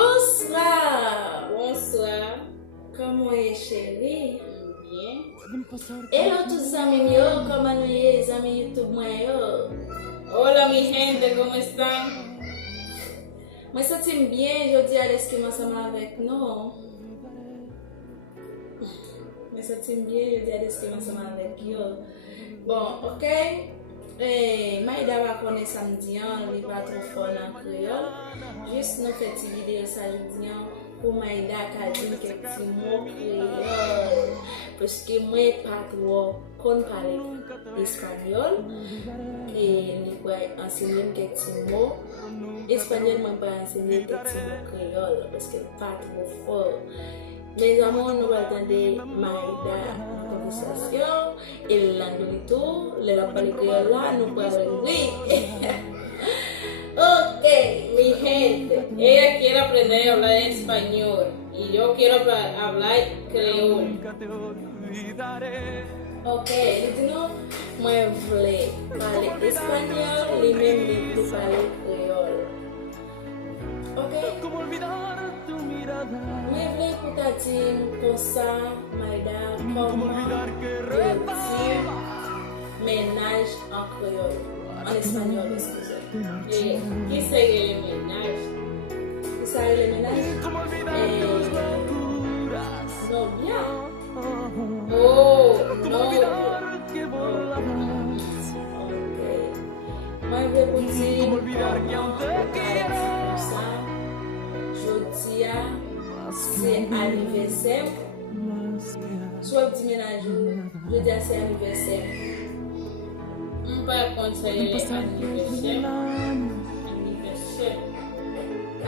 Bonsoir. Bonsoir. Comment est chérie? Bien. Hello tous amis yo, comment nous les amis YouTube moi yo? Hola mi gente, ¿cómo están? Moi senti bien, je dis à l'esquime ensemble avec nous. Moi senti bien, je dis à l'esquime ensemble avec yo. Bon, ok. Maïda va connaître samedi, il va trop fort en créole. Juste nous fait une vidéo samedi pour Maïda qui dit quelques petits mots créole. Parce que moi, pas trop qu'on parle espagnol. Et il va enseigner quelques petits mots. Espagnol, moi, pas enseigner quelques petits mots créole. Parce que pas trop fort. Mes amours, nous attendons Maïda. Conversación, el angelito, le la película, no puedo ir. Ok, Mi gente, ella quiere aprender a hablar español y yo quiero hablar creol. ok, então, moi voulais parler espagnol, les mêmes pour parler créole. Ok? Moi voulais pour ta dire comme ça, Maïda, comment dire ménage en créole, en espagnol, excusez. ¿Qué se el menage? Vous savez le ménage? Non, bien. Oh, no. Ok. Moi, je vais vous dire comment ça. Jeudi, c'est anniversaire. Soit petit ménage, jeudi, c'est anniversaire. Un para conseguir anniversaire.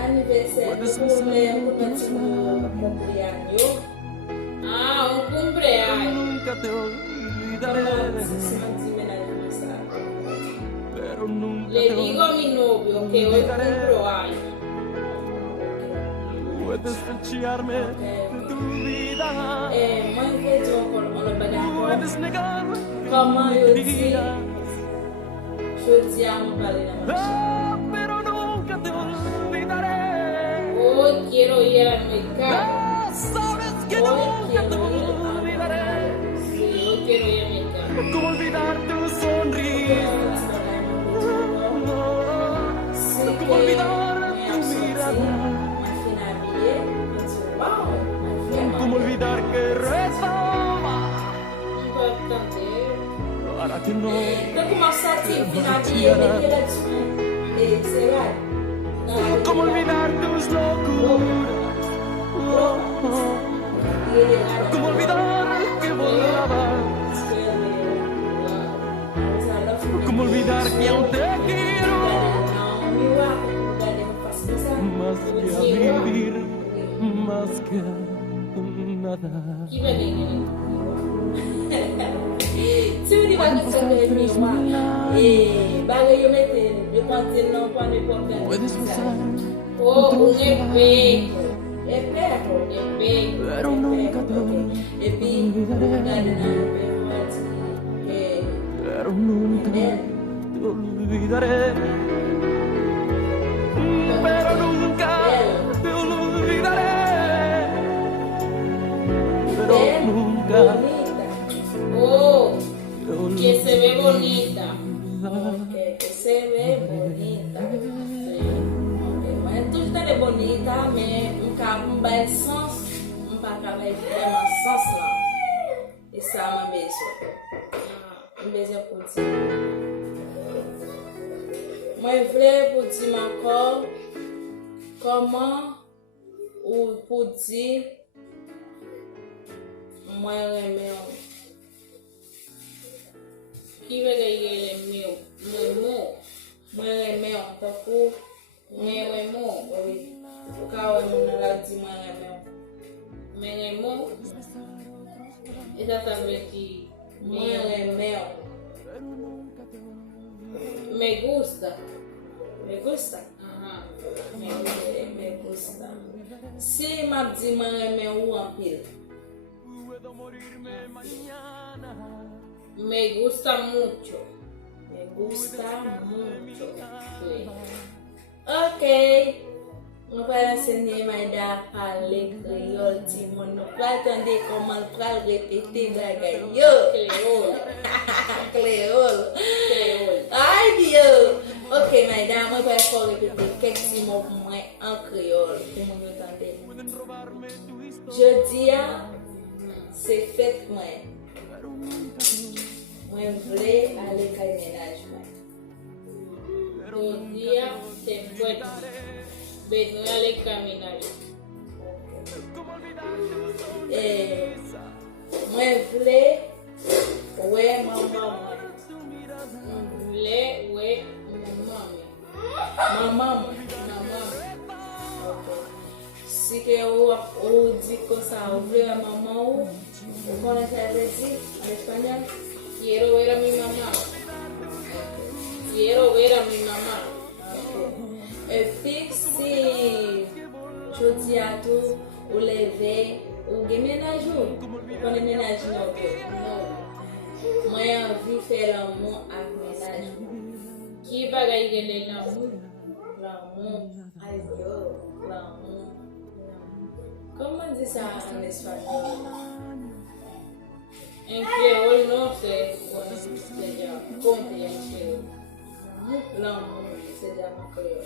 Anniversaire, pour le petit cumpleaños. Ah, un cumpleaños. Le digo a mi novio que hoy cumplo años. Puedes rechiarme de tu vida. Moi, je vais dire encore le bagage. Puedes negar Comment que je me dis? querías. Je dis à mon parler dans ma chambre. Pero nunca te olvidaré. Hoy quiero ir al mercado. Sabes que Hoy nunca te quiero ir a olvidaré. Sí, hoy quiero ir al mercado. ¿Cómo olvidar tu sonrisa? ¿Cómo olvidar tu mirada? ¿Cómo olvidar que rezaba Importante. para que no Então, começar a te finalizar, c'est vrai. ¿Cómo olvidar tus locuras? ¿Cómo olvidar que volabas? ¿Cómo olvidar que aún te quiero? Más que a vivir, más que a nada. ¿Qué me digan? Si vous dites que ça fait miroir, et bagay yo mette, yo continue non pas n'importe Puedes usar Oh, un espejo. Espejo. Espejo. pero nunca te Et puis, regardez dans olvidaré. l'espejo, Pero nunca te olvidaré. Pero nunca te olvidaré. Pero nunca bonita. Oh, te que se ve bonita. Que se ve bonita. Ok, moi, tout le temps est bonita, mais un bel sens, on pas vraiment sens là. Et ça m'a besoin. M'a besoin pour dire. Moi, je voulais pour dire encore comment ou pour dire moi j'aime. ¿Qué me digan el mío? Muemo. Moi j'aime en tant que Muemo. oui. Au cas où on a la dit moi j'aime. Muemo. Exactamente. Moi j'aime. Me gusta. Me gusta. Ajá. Me gusta. Si m'a dit moi j'aime ou en pile. Me gusta mucho. Me gusta mucho. Sí. Ok. On va enseigner Maïda à parler créole, Timon. On va attendre comment on va répéter la gaillot. Créole. Créole. Créole. Ay, Dieu. Ok, Maïda, moi, je vais répéter quelques mots pour moi en créole. Pour moi, entendre. Je dis, c'est fait moi. Moi, je voulais aller à ménage. Los días se fueron. Venía al caminar. Moi, je voulais, ouais, maman. Le, we, mamãe. Maman. Si que ou dit comme ça, ou voulez à maman ou connaissez ça veut dire en espagnol? Quiero ver a mi mamá. Quiero ver a mi mamá. Et puis si je dis à tout, ou lever, ou ménage ou connaissez ménage non? Moi, j'ai envie de faire l'amour avec ménage. Qui va gagner l'amour? L'amour, aïe, l'amour. Comment on dit ça en espagnol? En créole no sé cómo se llama. ¿Cómo se llama en créole? L'amour, se llama créole.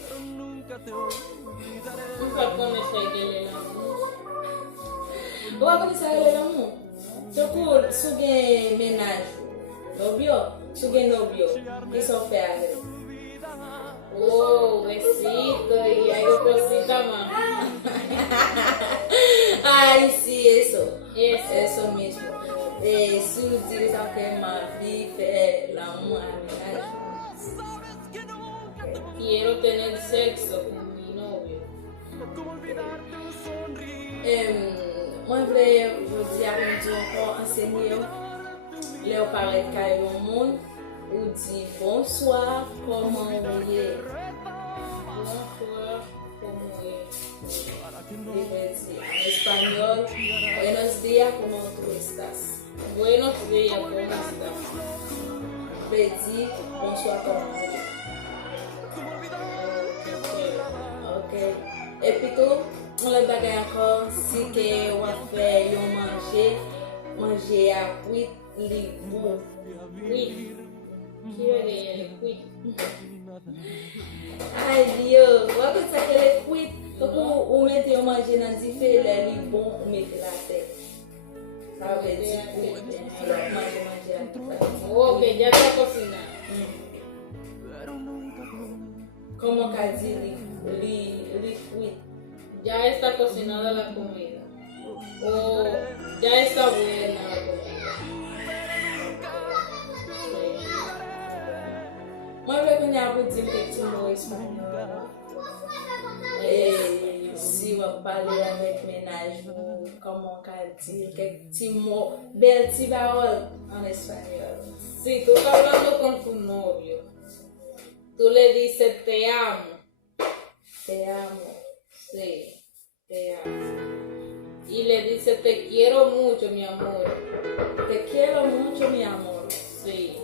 Nunca conocí el amor. Ou a conocer l'amour? Então, se alguém ménage, novio, isso é o pé. Oh, besito y hay cosita más. Ai, sim, isso. Eso. Isso mesmo. Se utilizar o que é uma vida, l'amour, a ménage. Quiero tener sexo con mi novio. Moi, je voulais vous dire encore enseigner les parler de au monde ou dire bonsoir, comment vous êtes. Bonsoir, ¿cómo es? En español, buenos días, ¿cómo tú estás? Buenos días, ¿cómo estás? Pedir bonsoir, comment vous êtes. Ok. Et puis tout, on le bagaille encore, si que on fait manger à cuit, les bons. Oui. Quiero que ella le cuide. Ai, Dieu, on va penser que les cuit, donc on met manger dans différents, les bons, on met la tête. Ça veut dire cuit. Alors, manger à tête. Oh, que ya está cocinando. Comment qu'a dit les cuit? Ya está cocinada la comida. Oh, ya está buena la comida. Moi, je vais venir vous dire un petit mot espagnol. Et si vous parlez avec ménage, comment qu'a dit quelques petits mots, belles petites paroles en espagnol. Si tú estás hablando con tu novio, tú le dices te amo. Te amo. Sí, te amo. Y le dices te quiero mucho, mi amor. Te quiero mucho, mi amor. Sí,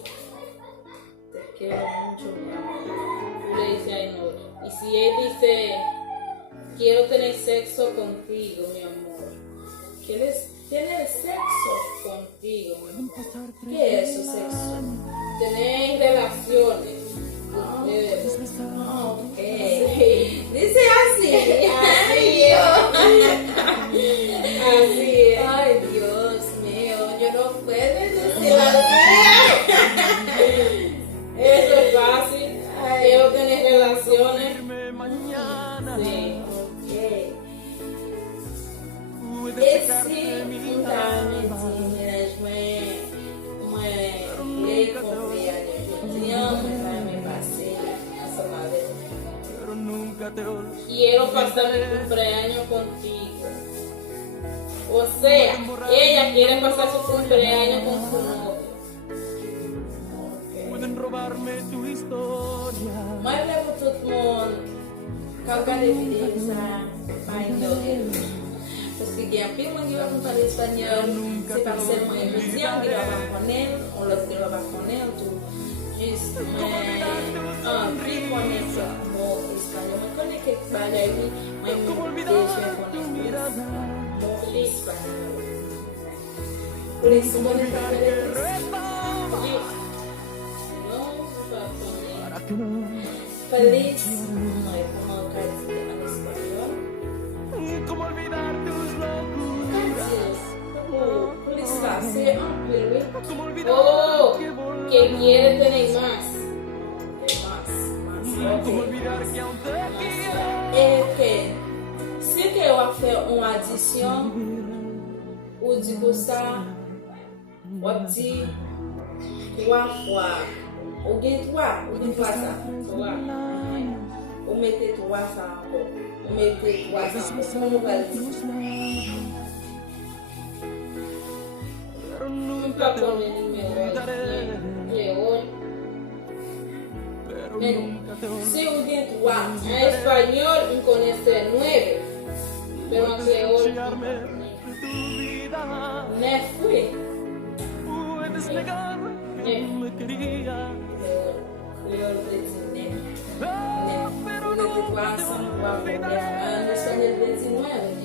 Te quiero mucho, mi amor. tú le dices ay no. Y si él dice quiero tener sexo contigo, mi amor. ¿Quieres tener sexo? Contigo, mi amor. ¿Qué es eso, sexo? Tener relaciones. Ustedes. Ok. Sí. Dice así. Así es. Así es. Ay, Dios mío, yo no puedo decir así. Eso es fácil. Ay. Quiero tener relaciones. Sí. Ok. Et si vous avez dit, moi, les compris, je dis, moi, me passer ensemble avec vous. Quiero pasar mi cumpleaños contigo. O sea, ella quiere pasar su cumpleaños con su novio. Pueden robarme tu historia. Moi, je voulais pour tout le monde, quand vous regardez vidéo, ça, pas ignorer. Parce qu'il y a plein de gens qui vont parler espagnol, c'est pas seulement un médium qui va connaître, on l'autre qui va connaître, tout. Juste, mais, plus connaître le mot espagnol. Je connais quelques bagages, ¿Cómo Mwen olvidar deje tu konen mirada? Please, pa. Please, ¿Cómo konen olvidar que rezaba Please. No, pa, poner. para que no? Please, mwen koman ka di an espanyol. ¿Cómo olvidar tus locuras? Please pa, se anpil we. ¿Cómo olvidar Oh, que que quiere tener más. ¿Cómo olvidar que aún te quiero? Que si que wap fè un adisyon, ou di ko sa, wap di 3 fwa. Ou gen 3 sa. Ou mette 3 sa anko. Ou mette 3 sa anko. Komo val di? Pero Nunca nunca te poner olvidaré. León. Pero Men, nunca te olvidaré. si ou gen 3, En español, un conoce 9. Pero en creol, Llegarme de tu vida. 9 we. Puedes negar que no me quería. Creol vle di 9. Pero Ou mette 3 nunca te ansan, wap problem. En espanyol vle di 9.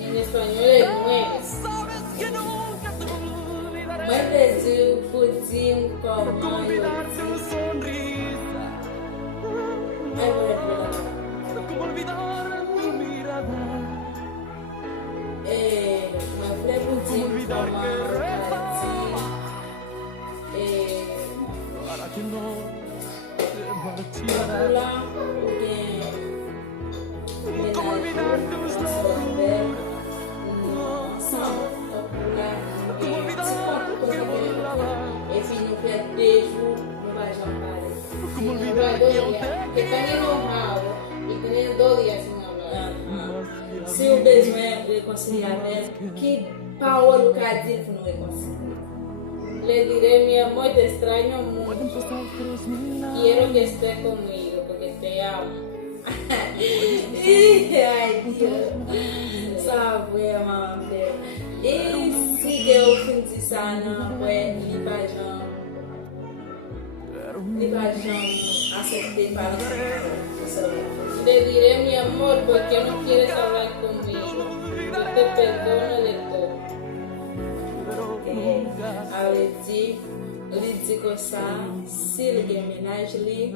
en español es 9. sabes que nunca te olvidaré. Mwen vle di pou di m ¿Cómo koman yo olvidar tu sonrisa? ay wè vle la. ¿Cómo olvidar tu mirada? Mwen vle pou di m koman Para que no te marcharas. la ou gen ¿Cómo olvidar tus ¿Cómo olvidar que volaba? E pi nou fè 2 jou, nou va jan pale. ¿Cómo Lleva olvidar 2 que aún días. te Que están enojados y tienen 2 días sin hablar. Si ou bezwen rekonsili avèl, ki parol ou ka dir pou nou rekonsili? Le diré, mi amor, te extraño mucho. Pueden pasar 3000 años. Quiero que estés conmigo porque te amo. Ay, Dios. Sa vreman vle. E si ke ou fin di sa nan, wè, li pa jan acepte pa Le diré, mi amor, ¿por qué no quieres hablar conmigo? Yo te perdono de todo. Pero nunca. Avè li di ko sa, si li gen menaj li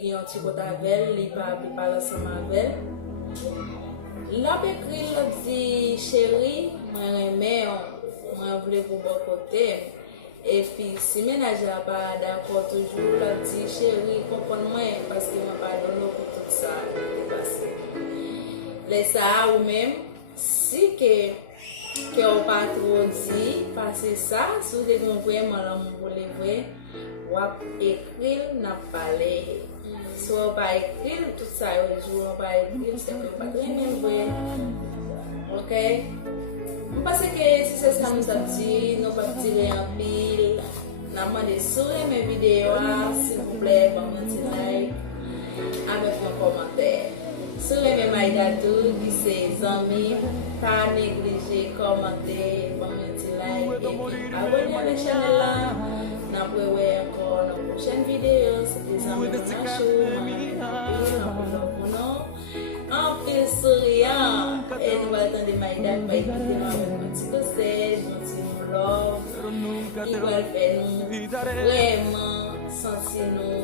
gen yon ti kote avèl, li pa api pala seman avèl. Lop ekri lop di chéri, mwen reme yon, mwen vle pou bon kote. E pi si menaj la pa d'akor toujou, lop di chéri, kompon mwen, paske mwen pa don nou pou tout sa te pase. Le sa ou men, si ke ou pa tro di, pase sa, sou de kon vreman la moun vole vwe, wap ekril nan pale. So wap pa ekril, tout sa yo jou, wap pa ekril, se ke pa tre men vwe. Ok? Mwen pase ke si se sa nou tap di, nou pa tire an pil, nan mande sou reme video a, s'il vous plaît, ban mwen ti like, avèk yon komantèr. Sou reme Maïda tou, ki se zanmi, pa neglije komante, ban mwen ti like, e pi abonye avè chanel la, nan pwe wè ankon nan prochen video, se te zanmi nan chou, nan pwe lopounon, anpil souriant, e nou wè atan de Maïda, pa ekite nan wè mwen ti kosej, mwen ti nou love, Pero nunca ki te wè fè nou olvidaré. vreman santi nou,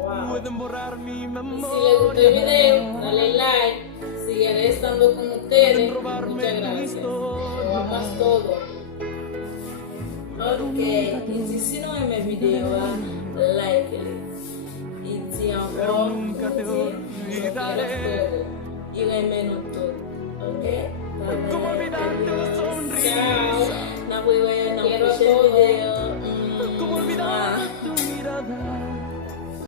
wow. Pueden borrar mi Si les gustó memoria. el video, dale like. Seguiré estando con ustedes. Pueden robarme Muchas tu gracias. historia. Lo amas todo. Ok, iti si nou eme video a, like li. Iti Pero ankon, nunca te iti, olvidaré. Todo. i reme nou